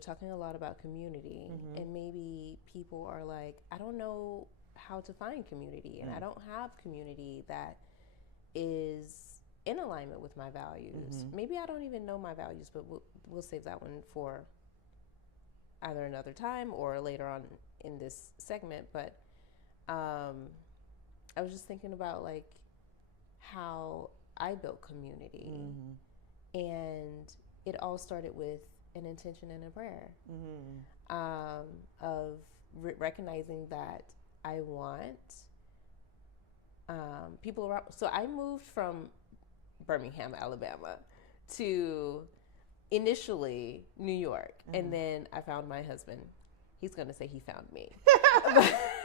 we're talking a lot about community, and maybe people are like, I don't know how to find community, and I don't have community that is in alignment with my values. Maybe I don't even know my values, but we'll save that one for either another time or later on in this segment. But I was just thinking about like how I built community, and it all started with an intention and a prayer, of recognizing that I want people around. So I moved from Birmingham, Alabama, to initially New York, and then I found my husband. He's going to say he found me.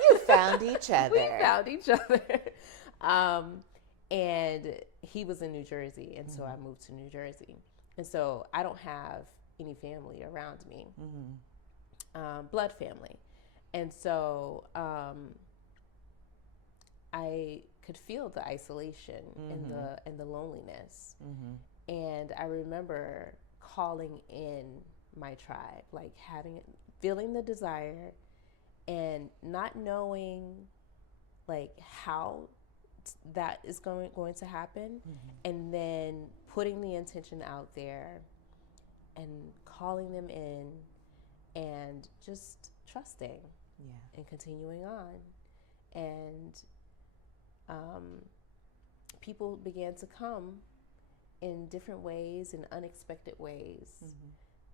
You found each other. We found each other. And he was in New Jersey, and so I moved to New Jersey. And so I don't have any family around me, blood family. And so I could feel the isolation and the loneliness. And I remember calling in my tribe, like feeling the desire and not knowing like how that is going to happen, and then putting the intention out there and calling them in and just trusting and continuing on. And people began to come in different ways, in unexpected ways.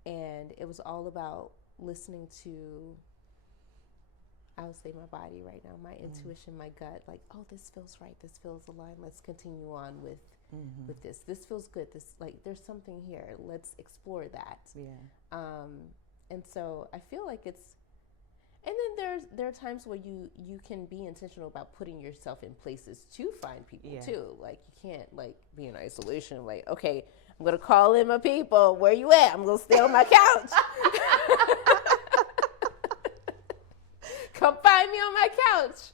And it was all about listening to, I would say, my body right now, my intuition, my gut, like, oh, this feels right, this feels aligned, let's continue on with this feels good, this, like, there's something here, let's explore that. And so I feel like it's, and then there are times where you can be intentional about putting yourself in places to find people too. Like, you can't like be in isolation, like, okay, I'm gonna call in my people, where you at? I'm gonna stay on my couch. Come find me on my couch.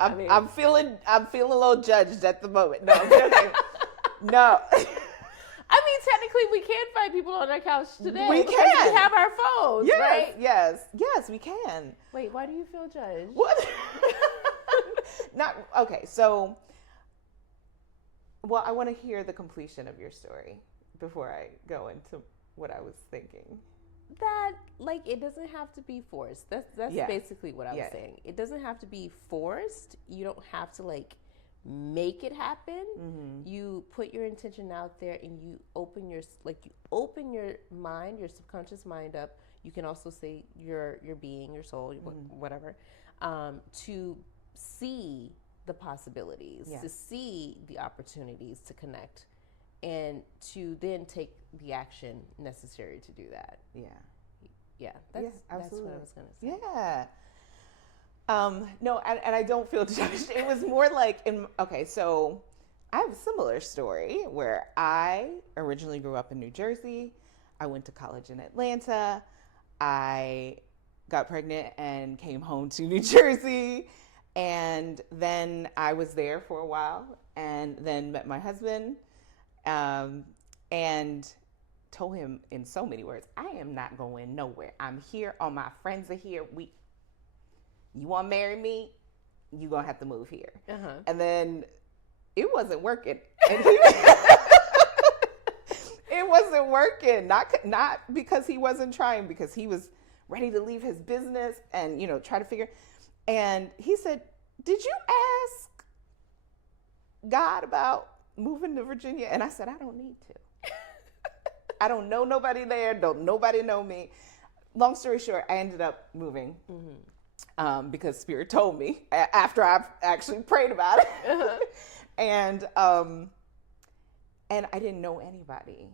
I'm feeling a little judged at the moment. No, I'm joking. No. I mean, technically, we can find people on our couch today. We because can. We have our phones, right? Yes, we can. Wait, why do you feel judged? What? Not okay. So, well, I want to hear the completion of your story before I go into what I was thinking. That, like, it doesn't have to be forced. That's basically what I was saying. It doesn't have to be forced. You don't have to like make it happen. You put your intention out there, and you open your mind, your subconscious mind up. You can also say your being, your soul, whatever, to see the possibilities, to see the opportunities to connect, and to then take the action necessary to do that. That's what I was going to say. No, and I don't feel judged. It was more like, so I have a similar story where I originally grew up in New Jersey. I went to college in Atlanta. I got pregnant and came home to New Jersey. And then I was there for a while, and then met my husband, and told him in so many words, I am not going nowhere. I'm here. All my friends are here. You want to marry me? You're going to have to move here. And then it wasn't working. And it wasn't working. Not because he wasn't trying, because he was ready to leave his business and, try to figure. And he said, did you ask God about moving to Virginia? And I said, I don't need to. I don't know nobody there. Don't nobody know me. Long story short, I ended up moving because Spirit told me after I actually prayed about it. And I didn't know anybody.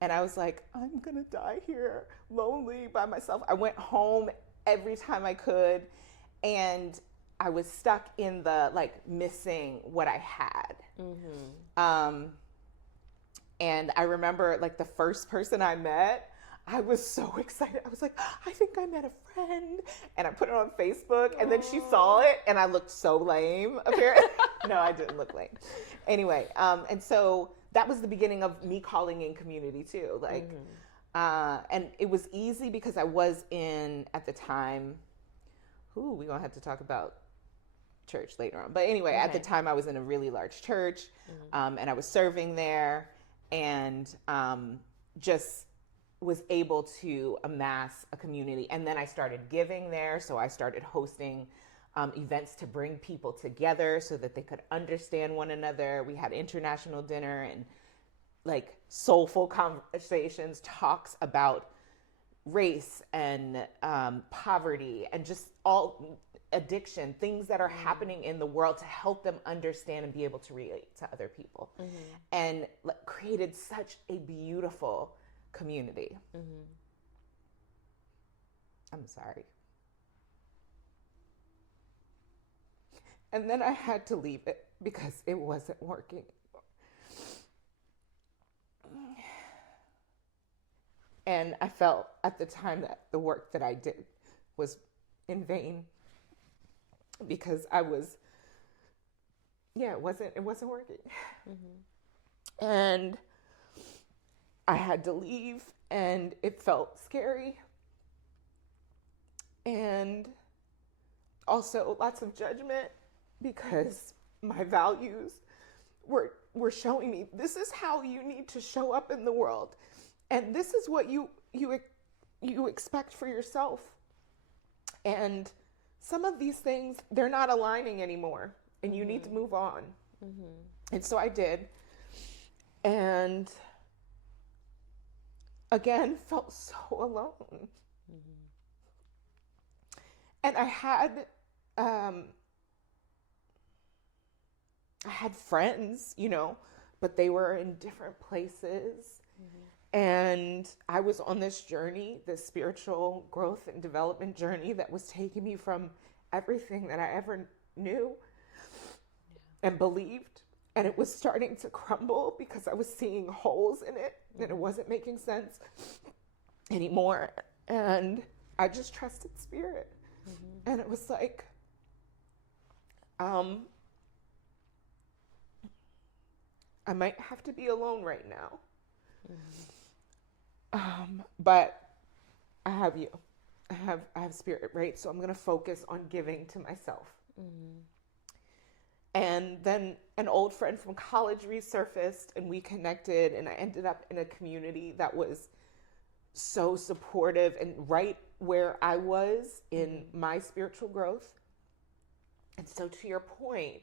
And I was like, I'm going to die here lonely by myself. I went home every time I could. And I was stuck in the, like, missing what I had. And I remember, like, the first person I met, I was so excited. I was like, I think I met a friend. And I put it on Facebook, and then she saw it, and I looked so lame, apparently. No, I didn't look lame. Anyway, and so that was the beginning of me calling in community, too. Like, And it was easy because I was in, at the time, we're going to have to talk about church later on. But anyway, at the time I was in a really large church, and I was serving there, and just was able to amass a community. And then I started giving there. So I started hosting events to bring people together so that they could understand one another. We had international dinner and like soulful conversations, talks about race and poverty and just all addiction, things that are happening in the world to help them understand and be able to relate to other people. And created such a beautiful community. I'm sorry. And then I had to leave it because it wasn't working. And I felt at the time that the work that I did was in vain because I was, it wasn't working. And I had to leave, and it felt scary. And also lots of judgment because my values were showing me this is how you need to show up in the world. And this is what you expect for yourself. And some of these things, they're not aligning anymore, and you need to move on. And so I did. And again, felt so alone. And I had friends, but they were in different places. And I was on this journey, this spiritual growth and development journey that was taking me from everything that I ever knew and believed. And it was starting to crumble because I was seeing holes in it and it wasn't making sense anymore. And I just trusted spirit. And it was like, I might have to be alone right now. But I have you. I have spirit, right? So I'm going to focus on giving to myself. And then an old friend from college resurfaced and we connected, and I ended up in a community that was so supportive and right where I was in my spiritual growth. And so to your point,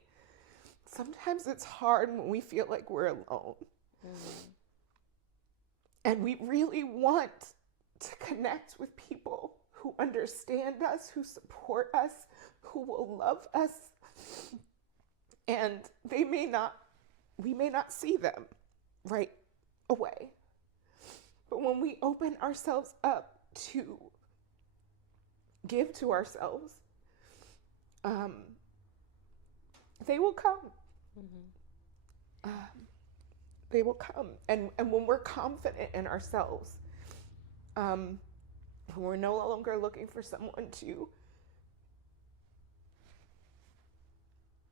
sometimes it's hard when we feel like we're alone. And we really want to connect with people who understand us, who support us, who will love us. And we may not see them right away. But when we open ourselves up to give to ourselves, they will come. They will come. And when we're confident in ourselves, when we're no longer looking for someone to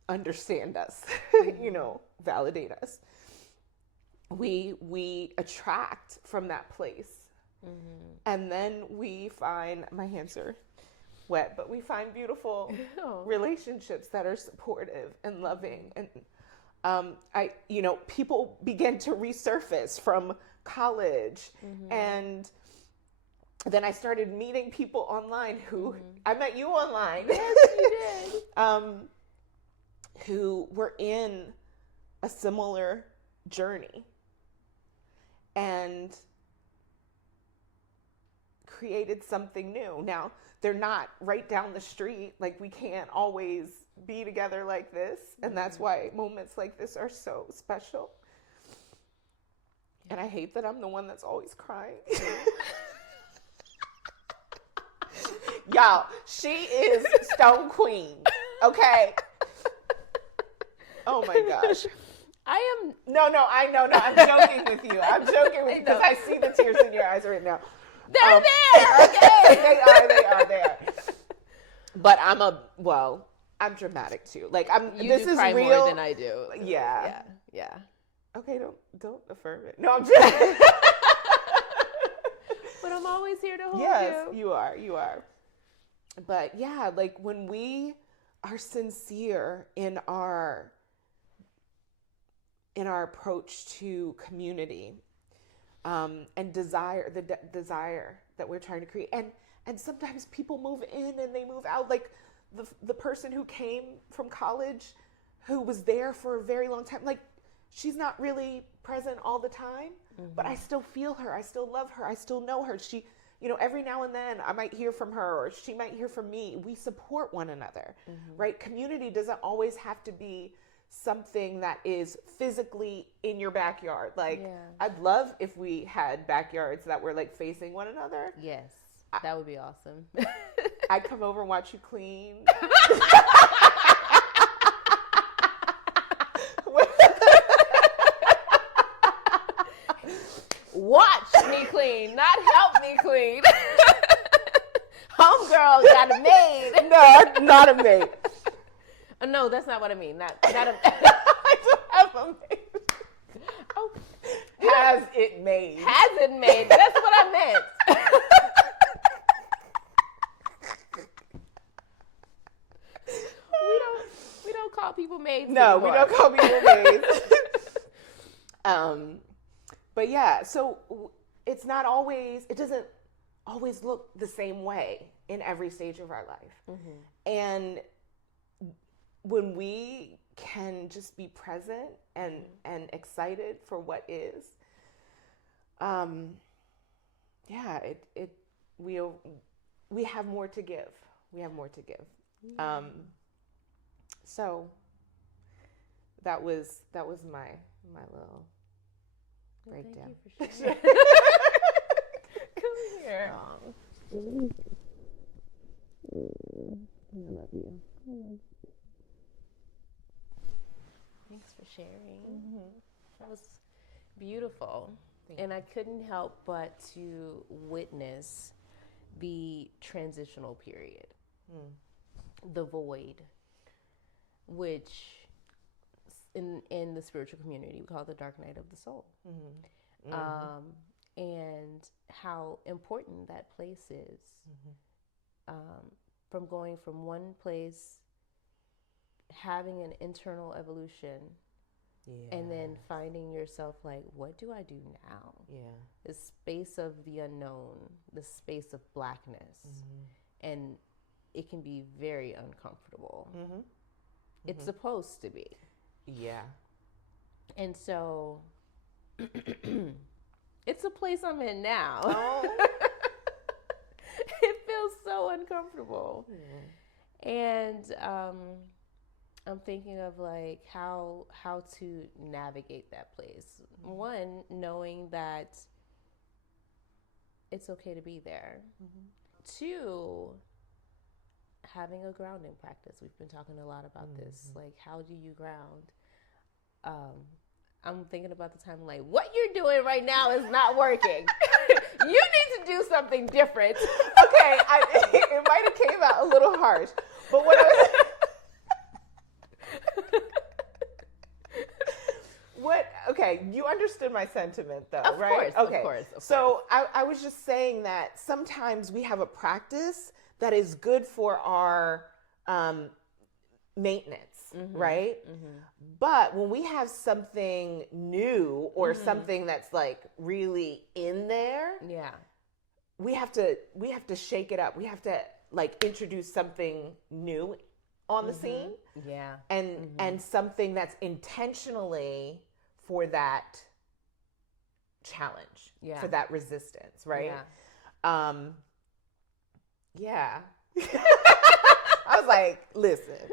understand us, validate us, we attract from that place. And then we find, my hands are wet, but we find beautiful relationships that are supportive and loving. And people begin to resurface from college. And then I started meeting people online who, I met you online. Yes, you did. Who were in a similar journey and created something new. Now, they're not right down the street. Like, we can't always be together like this. And that's why moments like this are so special. And I hate that I'm the one that's always crying. Y'all, she is Stone Queen. Okay? Oh my gosh. I am. No, I know. I'm joking with you. I'm joking with you because I see the tears in your eyes right now. They're there. Okay. They are. But I'm dramatic too. Like, this is cry real. More than I do. Yeah. Yeah. Okay, don't affirm it. No, I'm just. But I'm always here to hold Yes, you. you are. But yeah, like when we are sincere in our approach to community, and desire, desire that we're trying to create, and sometimes people move in and they move out. Like the person who came from college, who was there for a very long time, like she's not really present all the time, but I still feel her, I still love her, I still know her. She, every now and then I might hear from her, or she might hear from me. We support one another, right? Community doesn't always have to be something that is physically in your backyard. Like, I'd love if we had backyards that were like facing one another. Yes, that would be awesome. I'd come over and watch you clean. Watch me clean, not help me clean. Homegirl got a maid. No, not a maid. No, that's not what I mean. Not a I don't have a maid. Oh, has it made? Has it made? That's what I meant. we don't call people maids. No, anymore. we don't call people maids. But yeah, so it doesn't always look the same way in every stage of our life. And when we can just be present and excited for what is, we have more to give. We have more to give. So that was my little breakdown. Thank you for sharing. Come here. I love you. Thanks for sharing. That was beautiful. And I couldn't help but to witness the transitional period, the void, which in the spiritual community we call the dark night of the soul. And how important that place is, from going from one place, having an internal evolution, and then finding yourself like, what do I do now? The space of the unknown, the space of blackness, and it can be very uncomfortable. It's supposed to be. And so it's a place I'm in now. It feels so uncomfortable. And I'm thinking of like how to navigate that place. One, knowing that it's okay to be there. Two, having a grounding practice. We've been talking a lot about this. Like, how do you ground? I'm thinking about the time, like, what you're doing right now is not working. You need to do something different. Okay, it might have came out a little harsh, but what I was... Okay, you understood my sentiment, though, right? Of course. So I was just saying that sometimes we have a practice that is good for our maintenance, right? But when we have something new or something that's like really in there, we have to shake it up. We have to like introduce something new on the scene, and something that's intentionally for that challenge, for that resistance, right? I was like, listen,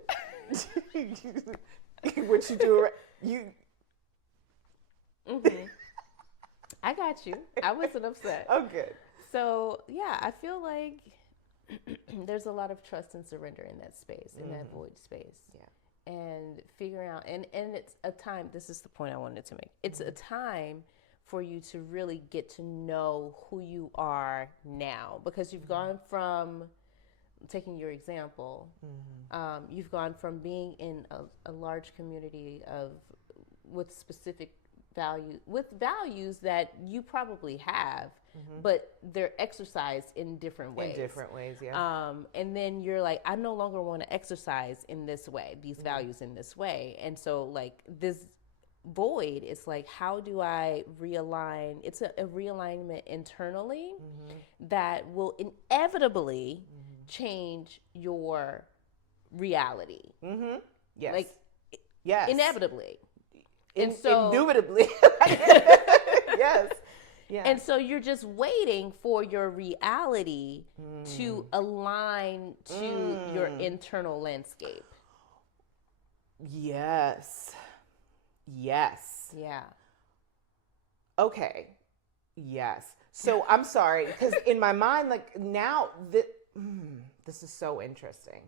what you do, I got you. I wasn't upset. Oh, good. So yeah, I feel like there's a lot of trust and surrender in that space, in that void space. And figuring out, and it's a time, this is the point I wanted to make. It's a time for you to really get to know who you are now, because you've gone from, taking your example, you've gone from being in a large community with specific values that you probably have, but they're exercised in different ways. In different ways, yeah. And then you're like, I no longer want to exercise in this way, these values in this way. And so like this void, it's like, how do I realign? It's a realignment internally that will inevitably change your reality. Yes. Like, yes. Inevitably. And so, indubitably. Yes. Yeah. And so you're just waiting for your reality to align to your internal landscape. Yes. Yes. Yeah. Okay. Yes. So I'm sorry, because in my mind, like now, this is so interesting.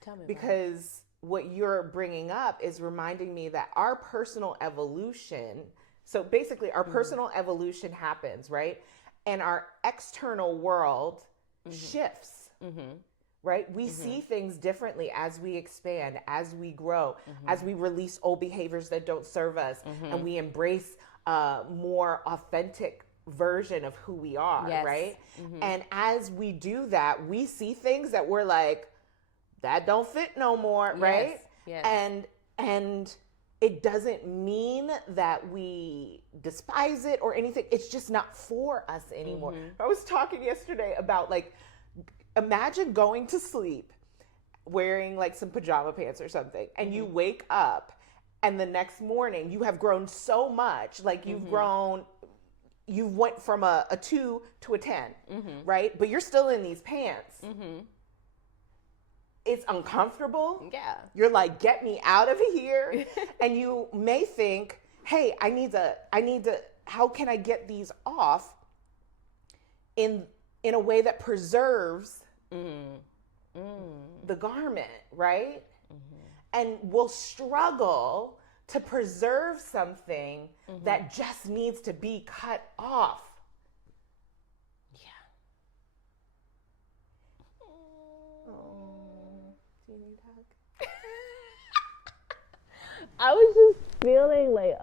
Tell me. Because what you're bringing up is reminding me that our personal evolution, so basically our personal evolution happens, right? And our external world shifts, right? We see things differently as we expand, as we grow, as we release old behaviors that don't serve us, and we embrace a more authentic version of who we are, right? And as we do that, we see things that we're like, that don't fit no more, right? Yes. And it doesn't mean that we despise it or anything. It's just not for us anymore. I was talking yesterday about, like, imagine going to sleep wearing like some pajama pants or something, and you wake up and the next morning you have grown so much, like you went from a 2 to a 10, right? But you're still in these pants. It's uncomfortable. Yeah. You're like, get me out of here. And you may think, hey, I need to, how can I get these off in a way that preserves the garment, right? And we'll struggle to preserve something that just needs to be cut off. I was just feeling like,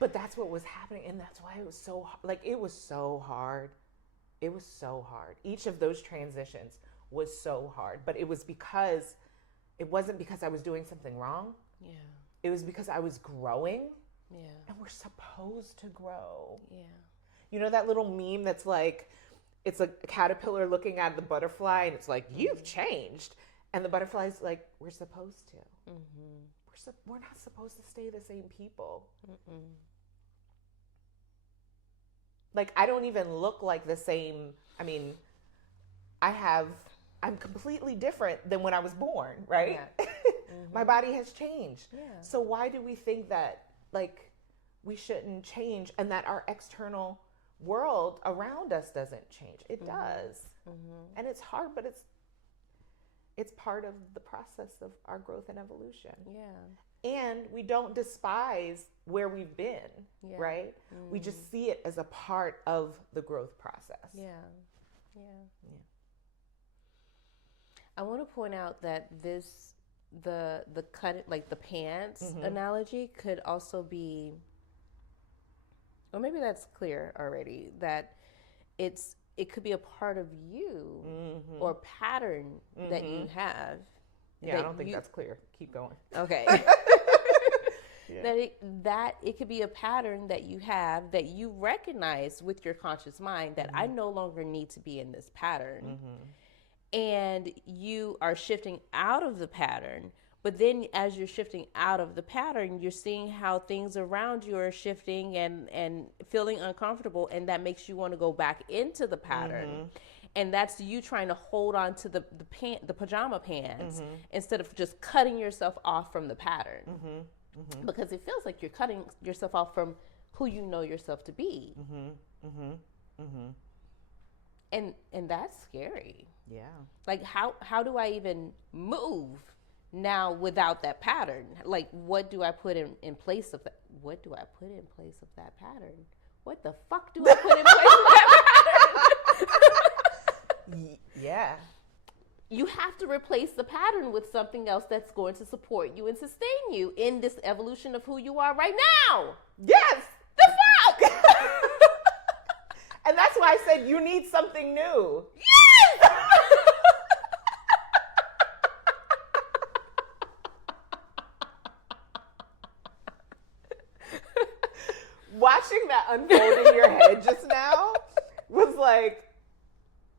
But that's what was happening, and that's why it was so like it was so hard. It was so hard. Each of those transitions was so hard, but it wasn't because I was doing something wrong. Yeah. It was because I was growing. Yeah. And we're supposed to grow. Yeah. You know that little meme that's like, it's a caterpillar looking at the butterfly, and it's like, you've changed. And the butterfly's like, we're supposed to. We're not supposed to stay the same people. Like, I don't even look like the same. I mean, I'm completely different than when I was born, right? Yeah. My body has changed. Yeah. So why do we think that, like, we shouldn't change and that our external world around us doesn't change? It does. And it's hard, but it's part of the process of our growth and evolution. Yeah. And we don't despise where we've been, right? We just see it as a part of the growth process. Yeah. I want to point out that the cut, like the pants analogy could also be, or maybe that's clear already, that it could be a part of you or pattern that you have. Yeah, I don't think that's clear. Keep going. Okay. That it could be a pattern that you have that you recognize with your conscious mind that I no longer need to be in this pattern. And you are shifting out of the pattern. But then as you're shifting out of the pattern, you're seeing how things around you are shifting and feeling uncomfortable. And that makes you want to go back into the pattern. And that's you trying to hold on to the pajama pants instead of just cutting yourself off from the pattern. Because it feels like you're cutting yourself off from who you know yourself to be. And that's scary. Yeah. Like, how do I even move now without that pattern? Like, what do I put in place of that? What do I put in place of that pattern? What the fuck do I put in place of that pattern? Yeah. you have to replace the pattern with something else that's going to support you and sustain you in this evolution of who you are right now. Yes. The fuck? And that's why I said you need something new. Yes! Watching that unfold in your head just now was like,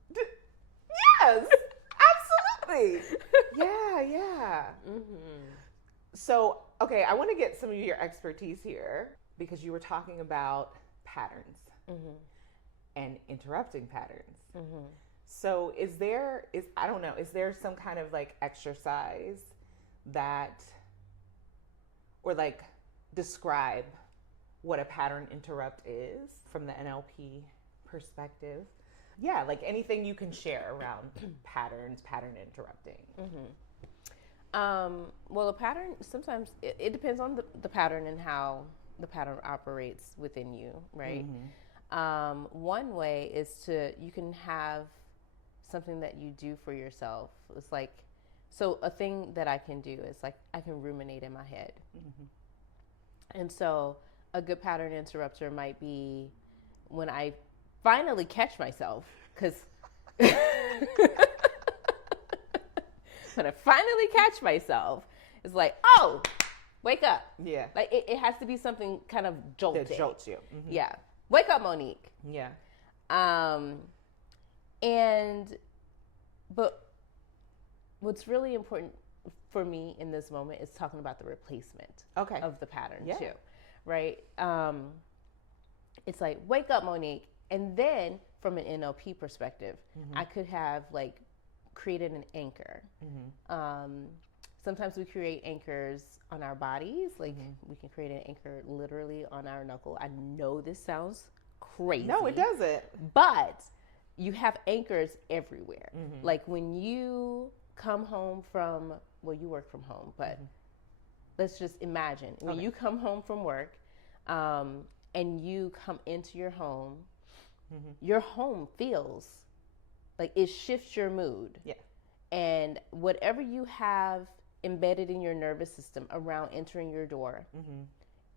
yes, absolutely. Yeah. Mm-hmm. So, okay, I want to get some of your expertise here because you were talking about patterns and interrupting patterns. Mm-hmm. So is there some kind of like exercise that, or like describe what a pattern interrupt is from the NLP perspective? Yeah, like anything you can share around pattern interrupting. Mm-hmm. Well, a pattern, sometimes it depends on the pattern and how the pattern operates within you, right? Mm-hmm. One way is you can have something that you do for yourself. It's like, so a thing that I can do is like, I can ruminate in my head. Mm-hmm. And so a good pattern interrupter might be when I finally catch myself, because when I finally catch myself, it's like, oh, wake up. Yeah. Like it has to be something kind of jolting. That jolts you. Mm-hmm. Yeah. Wake up, Monique. Yeah. But what's really important for me in this moment is talking about the replacement of the pattern too. Right? It's like, wake up, Monique. And then from an NLP perspective, I could have like created an anchor. Sometimes we create anchors on our bodies. Like we can create an anchor literally on our knuckle. I know this sounds crazy. No, it doesn't. But you have anchors everywhere. Like when you come home from, well, you work from home, but let's just imagine when you come home from work and you come into your home feels like it shifts your mood. Yeah. And whatever you have embedded in your nervous system around entering your door,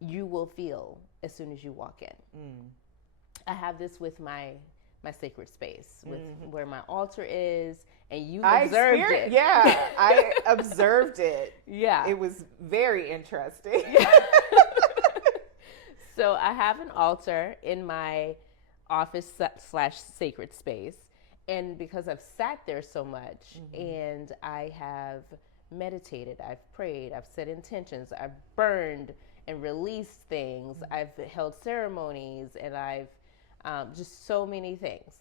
you will feel as soon as you walk in. I have this with my sacred space, with where my altar is, and you observed it. Yeah, I observed it. Yeah. It was very interesting. So I have an altar in my office / sacred space. And because I've sat there so much and I have meditated, I've prayed, I've set intentions, I've burned and released things, I've held ceremonies, and I've just so many things.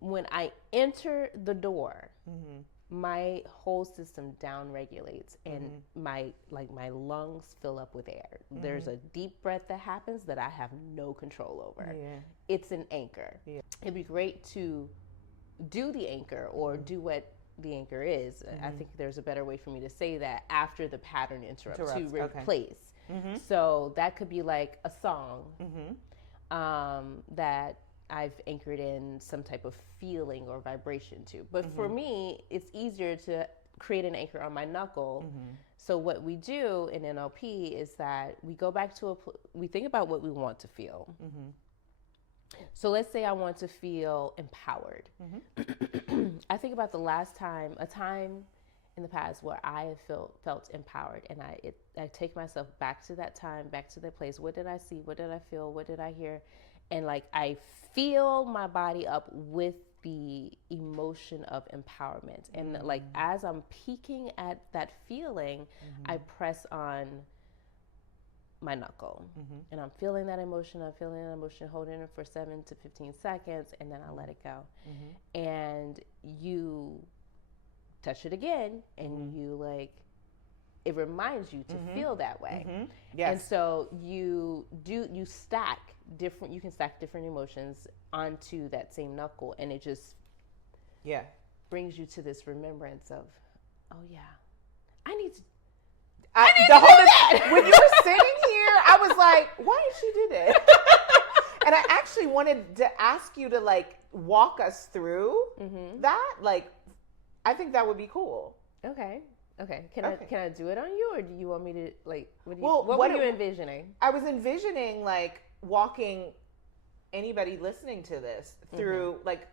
When I enter the door, my whole system down regulates and my lungs fill up with air. There's a deep breath that happens that I have no control over. It's an anchor. It'd be great to do the anchor or do what the anchor is. I think there's a better way for me to say that after the pattern interrupt to replace. So that could be like a song that I've anchored in some type of feeling or vibration to. But for me, it's easier to create an anchor on my knuckle. So what we do in NLP is that we go back to we think about what we want to feel. So let's say I want to feel empowered. I think about a time in the past where I have felt empowered, and I take myself back to that time, back to that place. What did I see? What did I feel? What did I hear? And like I fill my body up with the emotion of empowerment. And like as I'm peeking at that feeling, I press on my knuckle. And I'm feeling that emotion, holding it for 7 to 15 seconds, and then I let it go. And you touch it again, and you like, it reminds you to feel that way. Yes. And so you can stack different emotions onto that same knuckle, and it just brings you to this remembrance of, oh yeah, I need to do that. When you were sitting here, I was like, why did she do that? And I actually wanted to ask you to like walk us through that, like I think that would be cool. Okay. Okay. Can Okay. I do it on you, or do you want me to like? Well, What were you envisioning? I was envisioning like walking anybody listening to this through like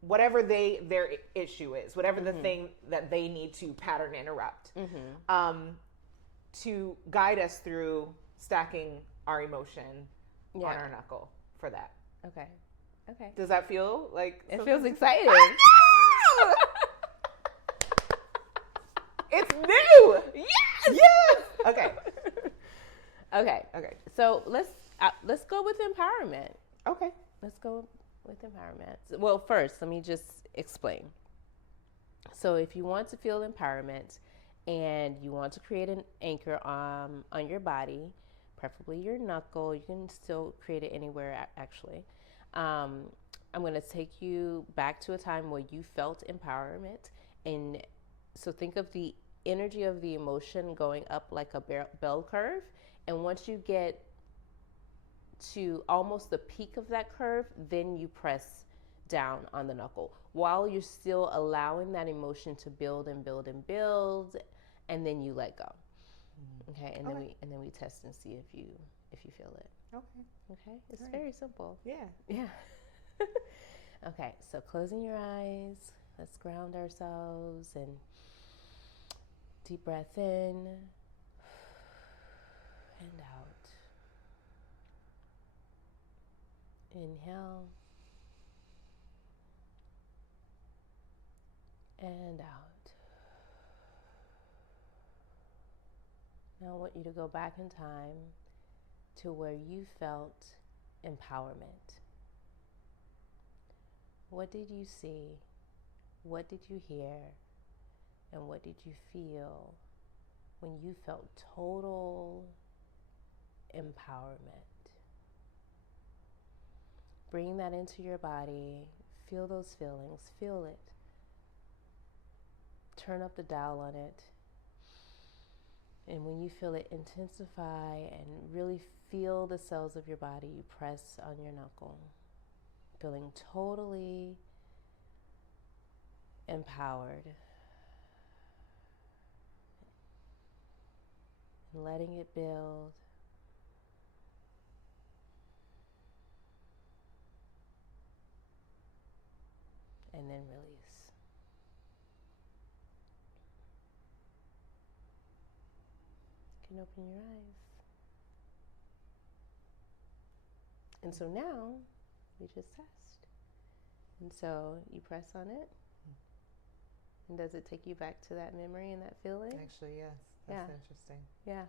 whatever their issue is, whatever the thing that they need to pattern interrupt, to guide us through stacking our emotion on our knuckle for that. Okay. Okay. Does that feel like it feels exciting? It's new. Yes. Okay. Okay. Okay. So let's go with empowerment. Okay. Let's go with empowerment. Well, first, let me just explain. So if you want to feel empowerment and you want to create an anchor on your body, preferably your knuckle, you can still create it anywhere actually. I'm going to take you back to a time where you felt empowerment. And so think of the energy of the emotion going up like a bell curve. And once you get to almost the peak of that curve, then you press down on the knuckle while you're still allowing that emotion to build and build and build, and then you let go. Okay, and then we test and see if you feel it. Okay, it's very simple. Yeah. Okay, so closing your eyes, let's ground ourselves and deep breath in and out. Inhale and out. Now I want you to go back in time to where you felt empowerment. What did you see? What did you hear? And what did you feel when you felt total empowerment? Bring that into your body. Feel those feelings. Feel it. Turn up the dial on it. And when you feel it intensify and really feel the cells of your body, you press on your knuckle, feeling totally empowered. And letting it build. And then release. You can open your eyes. And so now we just test. And so you press on it. And does it take you back to that memory and that feeling? Actually, yes. That's interesting. Yeah.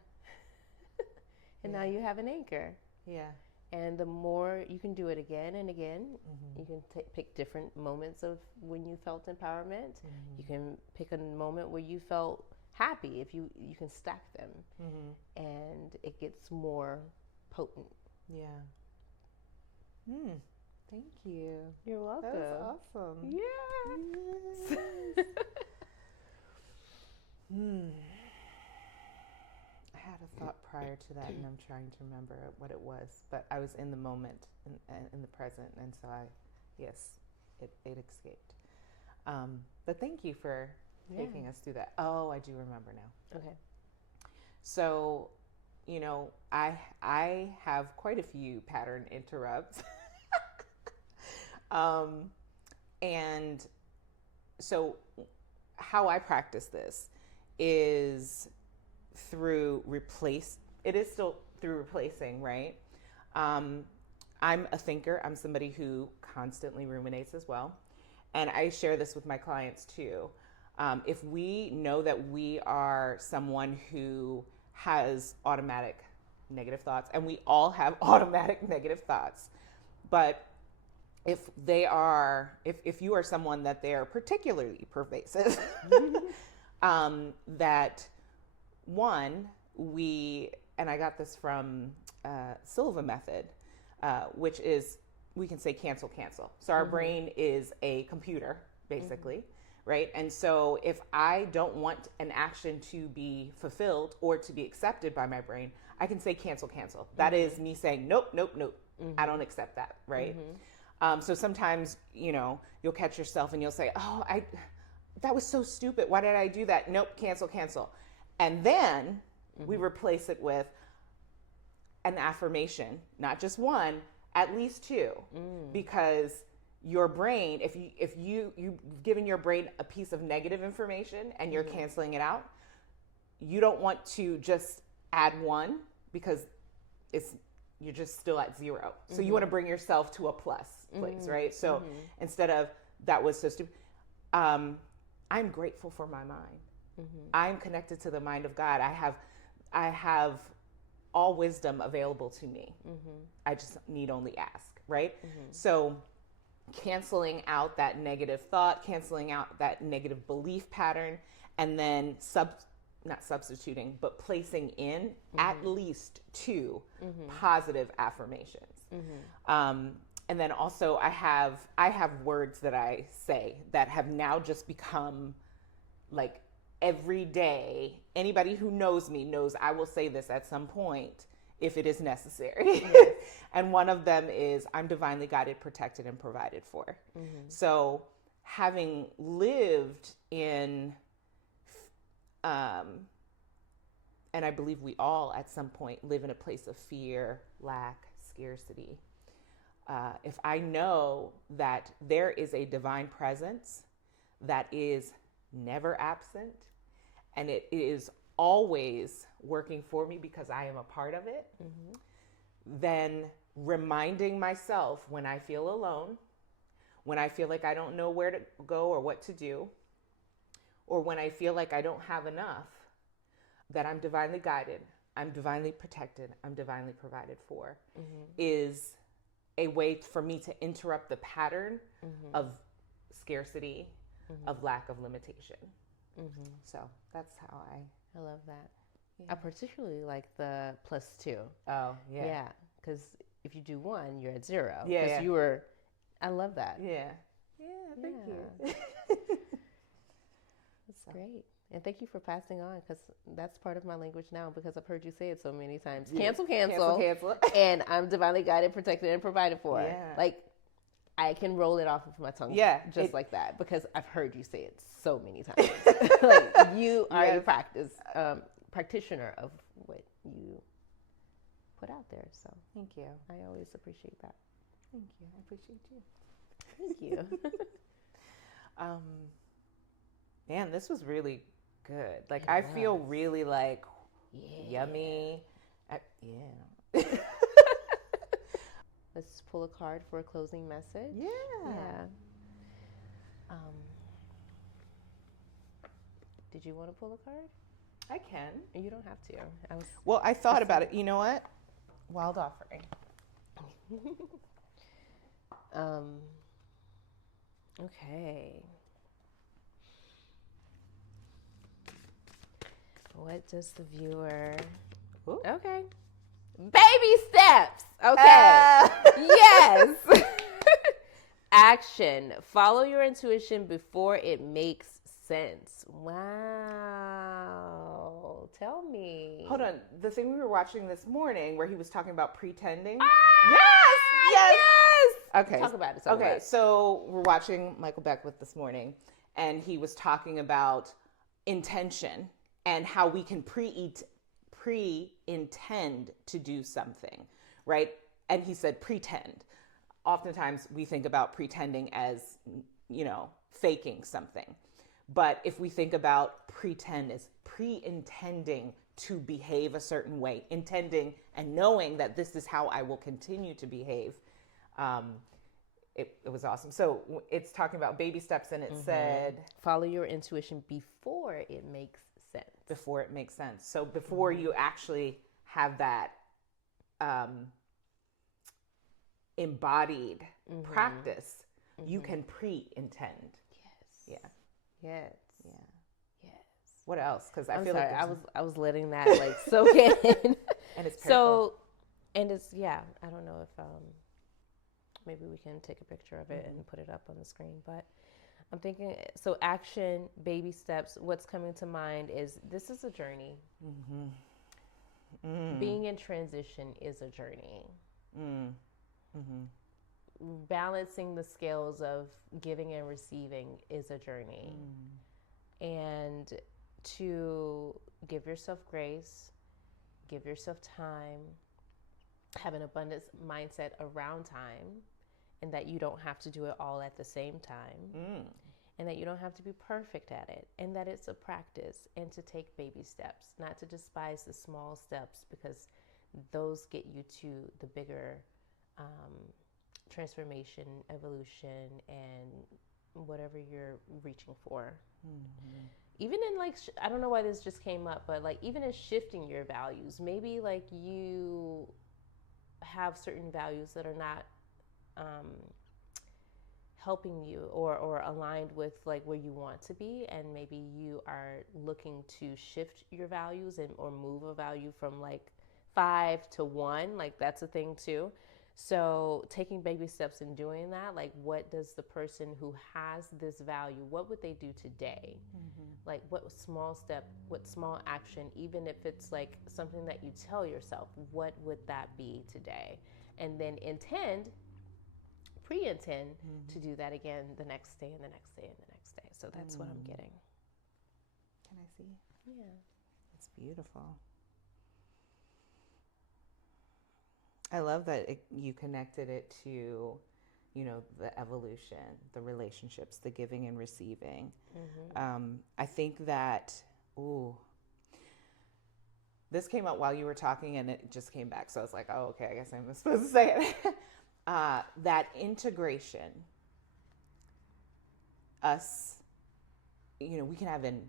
And now you have an anchor. Yeah. And the more you can do it again and again, you can pick different moments of when you felt empowerment. You can pick a moment where you felt happy. If you can stack them, and it gets more potent. Yeah. Thank you. You're welcome. That was awesome. Yes. I had a thought prior to that, and I'm trying to remember what it was, but I was in the moment, in the present, and so it escaped. But thank you for taking us through that. Oh, I do remember now. Okay. So, I have quite a few pattern interrupts. And so how I practice this is it is still through replacing, right? I'm a thinker. I'm somebody who constantly ruminates as well. And I share this with my clients too. If we know that we are someone who has automatic negative thoughts, and we all have automatic negative thoughts, but if you are someone that they are particularly pervasive, that one, and I got this from Silva method, which is, we can say cancel. So our brain is a computer, basically, right? And so if I don't want an action to be fulfilled or to be accepted by my brain, I can say cancel. That is me saying, nope. I don't accept that, right? So sometimes, you'll catch yourself and you'll say, that was so stupid. Why did I do that? Nope, cancel. And then we replace it with an affirmation, not just one, at least two, because your brain, if you've given your brain a piece of negative information and you're canceling it out, you don't want to just add one because you're just still at zero. So you want to bring yourself to a plus place, right? So instead of that was so stupid, I'm grateful for my mind. I'm connected to the mind of God. I have all wisdom available to me. I just need only ask, right? So canceling out that negative thought, canceling out that negative belief pattern, and then not substituting, but placing in at least two positive affirmations. And then also I have words that I say that have now just become like every day. Anybody who knows me knows I will say this at some point if it is necessary. And one of them is, I'm divinely guided, protected, and provided for. So having lived in, and I believe we all at some point live in a place of fear, lack, scarcity. If I know that there is a divine presence that is never absent, and it is always working for me because I am a part of it, then reminding myself when I feel alone, when I feel like I don't know where to go or what to do, or when I feel like I don't have enough, that I'm divinely guided, I'm divinely protected, I'm divinely provided for, is a way for me to interrupt the pattern of scarcity, of lack of limitation. So that's how I love that. Yeah. I particularly like the +2. Oh, yeah. Yeah, because if you do one, you're at zero. Yeah, because you were. I love that. Yeah. Thank you. That's great. And thank you for passing on, because that's part of my language now, because I've heard you say it so many times. Yeah. Cancel. And I'm divinely guided, protected, and provided for. Yeah. Like, I can roll it off of my tongue just like that, because I've heard you say it so many times. Like, you are a practitioner of what you put out there. So thank you. I always appreciate that. Thank you. I appreciate you. Thank you. Man, this was really good. Like, I feel really like yummy. Yeah. Let's pull a card for a closing message. Yeah. Did you want to pull a card? I can. You don't have to. I thought about it. You know what? Wild offering. Okay. What does the viewer... Ooh. Okay. Baby steps. Okay. Yes. Action. Follow your intuition before it makes sense. Wow. Tell me. Hold on. The thing we were watching this morning where he was talking about pretending. Yes. Okay. Talk about it. So we're watching Michael Beckwith this morning, and he was talking about intention and how we can pre-intend to do something, right? And he said pretend. Oftentimes we think about pretending as, faking something. But if we think about pretend as pre-intending to behave a certain way, intending and knowing that this is how I will continue to behave, it was awesome. So it's talking about baby steps, and it said... Follow your intuition before it makes sense. Before it makes sense. So before you actually have that embodied practice, you can pre-intend. Yes. Yes. What else? Because I feel sorry, like I was letting that soak in. And it's so, and it's I don't know if maybe we can take a picture of it and put it up on the screen, but I'm thinking, so action, baby steps, what's coming to mind is this is a journey. Being in transition is a journey. Balancing the scales of giving and receiving is a journey. and to give yourself grace, give yourself time, have an abundance mindset around time, and that you don't have to do it all at the same time, and that you don't have to be perfect at it, and that it's a practice, and to take baby steps, not to despise the small steps, because those get you to the bigger transformation, evolution, and whatever you're reaching for. Even in like, I don't know why this just came up, but like even in shifting your values, maybe like you have certain values that are not helping you or aligned with like where you want to be, and maybe you are looking to shift your values or move a value from like 5 to 1, like that's a thing too. So taking baby steps in doing that, like what does the person who has this value, what would they do today? Like what small step, what small action, even if it's like something that you tell yourself, what would that be today? And then pre-intend to do that again the next day and the next day and the next day. So that's what I'm getting. Can I see? Yeah. It's beautiful. I love that you connected it to, you know, the evolution, the relationships, the giving and receiving. I think that, this came out while you were talking and it just came back. So I was like, oh, okay, I guess I'm supposed to say it. That integration, us, you know, we can have an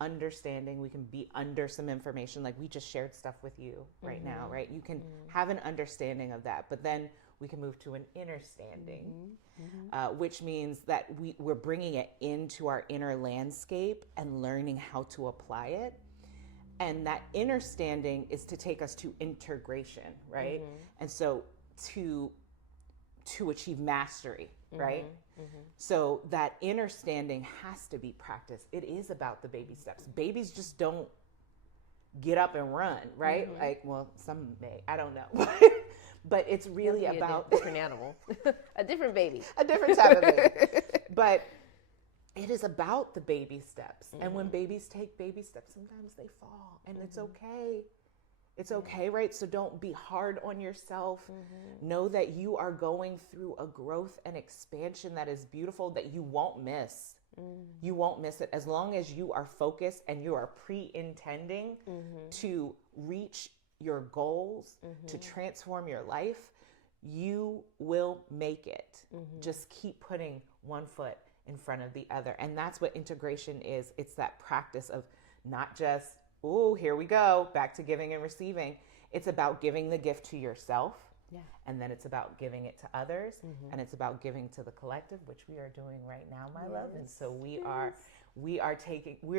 understanding, we can be under some information, like we just shared stuff with you right now, right? You can have an understanding of that, but then we can move to an understanding, which means that we're bringing it into our inner landscape and learning how to apply it. And that understanding is to take us to integration, right? And so to achieve mastery, right? So that understanding has to be practiced. It is about the baby steps. Babies just don't get up and run, right? Like, well, some may, I don't know. But it's really about a different animal, a different baby, a different type of baby. But it is about the baby steps. And when babies take baby steps, sometimes they fall, and it's okay. It's okay, right? So don't be hard on yourself. Know that you are going through a growth and expansion that is beautiful, that you won't miss. You won't miss it as long as you are focused and you are pre-intending to reach your goals, to transform your life. You will make it. Just keep putting one foot in front of the other. And that's what integration is. It's that practice of not just, ooh, here we go, back to giving and receiving. It's about giving the gift to yourself. And then it's about giving it to others. And it's about giving to the collective, which we are doing right now, my love. And so we're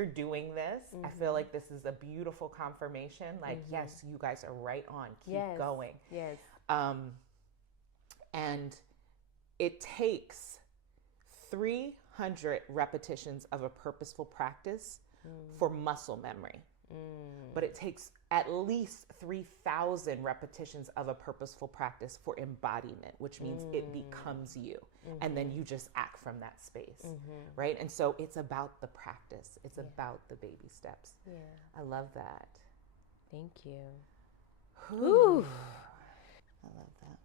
doing this. I feel like this is a beautiful confirmation. Like, yes, you guys are right on. Keep going. Yes. And it takes 300 repetitions of a purposeful practice for muscle memory. But it takes at least 3,000 repetitions of a purposeful practice for embodiment, which means it becomes you. And then you just act from that space, right? And so it's about the practice. It's about the baby steps. I love that. Thank you. Whew. I love that.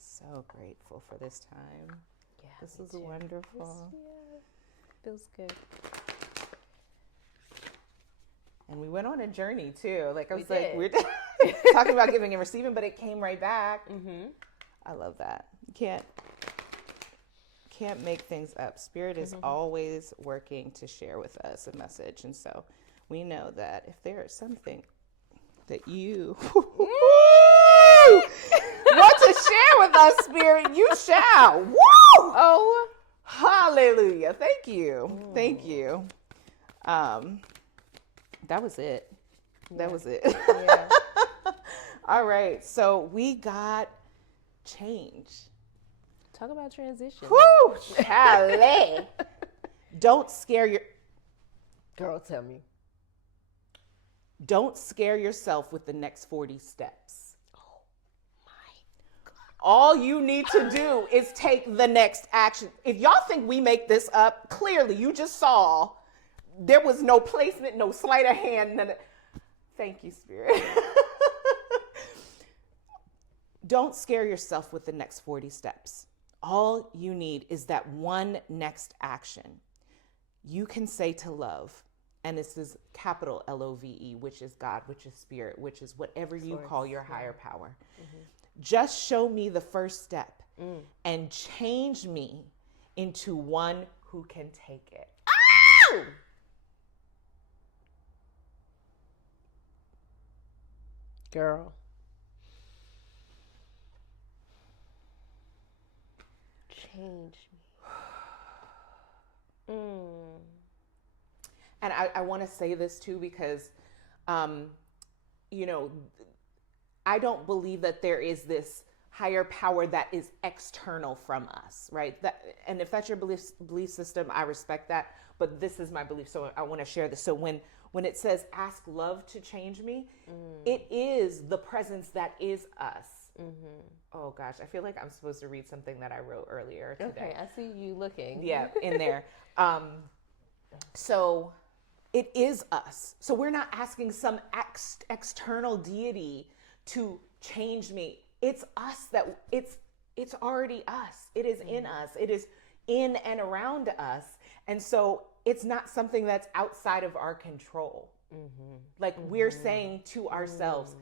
So grateful for this time. Yeah, this is wonderful. Feels good. And we went on a journey too. Like we're did. talking about giving and receiving, but it came right back. I love that. You can't make things up. Spirit is always working to share with us a message. And so we know that if there is something that you want to share with us, Spirit, you shall. Woo! Oh, hallelujah. Thank you. Thank you. That was it. That was it. All right. So we got change. Talk about transition. Woo! Chalet. Don't scare your... Girl, tell me. Don't scare yourself with the next 40 steps. Oh, my God. All you need to do is take the next action. If y'all think we make this up, clearly you just saw there was no placement, no sleight of hand. None of... Thank you, Spirit. Don't scare yourself with the next 40 steps. All you need is that one next action. You can say to love, and this is capital Love, which is God, which is Spirit, which is whatever you call your higher power. Mm-hmm. Just show me the first step and change me into one who can take it. Ow! Girl. Change me. And I want to say this too, because, you know, I don't believe that there is this higher power that is external from us, right? That, and if that's your belief system, I respect that. But this is my belief, so I want to share this. So when it says ask love to change me, it is the presence that is us. Mm-hmm. Oh gosh, I feel like I'm supposed to read something that I wrote earlier today. Okay, I see you looking. Yeah, in there. So it is us. So we're not asking some external deity to change me. It's us that it's already us. It is in us. It is in and around us. And so it's not something that's outside of our control. Mm-hmm. Like we're saying to ourselves,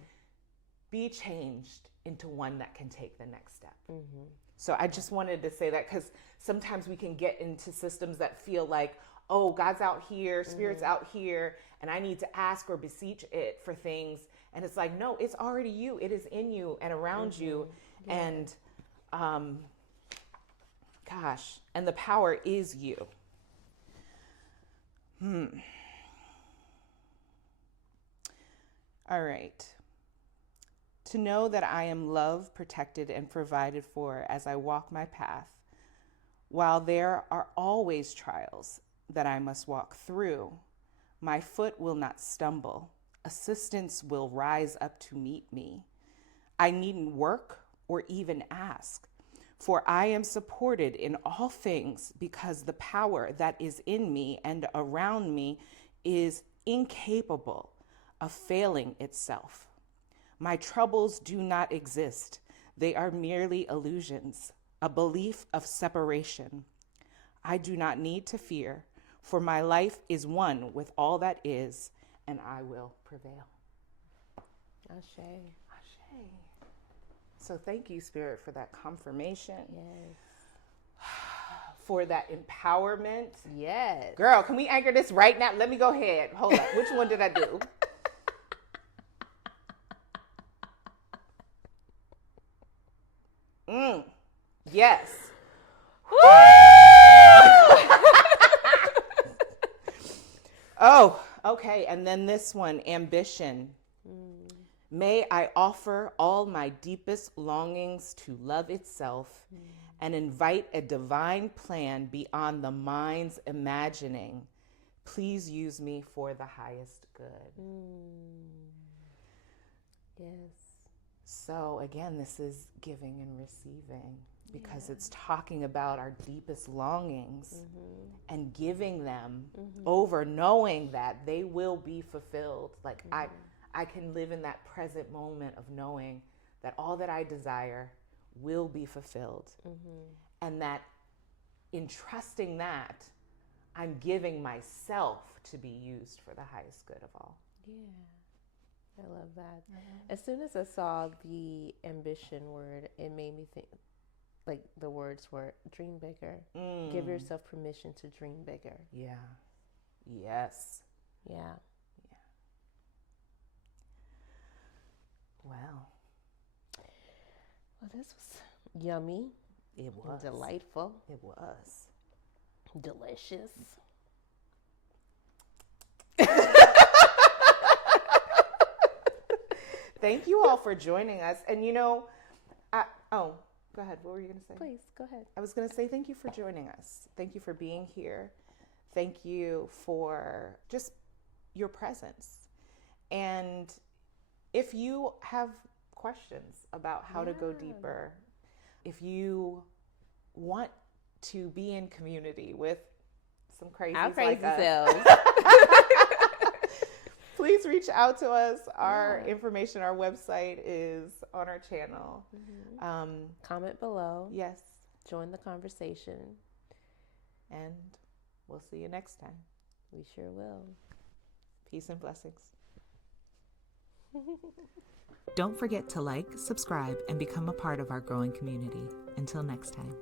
be changed into one that can take the next step. Mm-hmm. So I just wanted to say that, because sometimes we can get into systems that feel like, oh, God's out here, Spirit's out here, and I need to ask or beseech it for things. And it's like, no, it's already you. It is in you and around you. Yeah. And gosh, and the power is you. All right. To know that I am loved, protected, and provided for as I walk my path, while there are always trials that I must walk through, my foot will not stumble. Assistance will rise up to meet me. I needn't work or even ask, for I am supported in all things because the power that is in me and around me is incapable of failing itself. My troubles do not exist. They are merely illusions, a belief of separation. I do not need to fear, for my life is one with all that is, and I will prevail. Ashe. Ashe. So thank you, Spirit, for that confirmation. Yes. For that empowerment. Yes. Girl, can we anchor this right now? Let me go ahead. Hold up. Which one did I do? Yes. Oh, okay. And then this one, ambition. May I offer all my deepest longings to love itself and invite a divine plan beyond the mind's imagining. Please use me for the highest good. Yes. So again, this is giving and receiving, because it's talking about our deepest longings and giving them over, knowing that they will be fulfilled. Like I can live in that present moment of knowing that all that I desire will be fulfilled. And that in trusting that, I'm giving myself to be used for the highest good of all. Yeah. I love that. As soon as I saw the ambition word, it made me think, like the words were dream bigger. Give yourself permission to dream bigger. Yeah. Yes. Yeah. Yeah. Well, this was yummy. It was. And delightful. It was. Delicious. Thank you all for joining us. And you know, go ahead. What were you going to say? Please, go ahead. I was going to say thank you for joining us. Thank you for being here. Thank you for just your presence. And if you have questions about how to go deeper, if you want to be in community with some crazies Our crazy like us, selves. please reach out to us. Our information, our website is on our channel. Comment below. Yes. Join the conversation. And we'll see you next time. We sure will. Peace and blessings. Don't forget to like, subscribe, and become a part of our growing community. Until next time.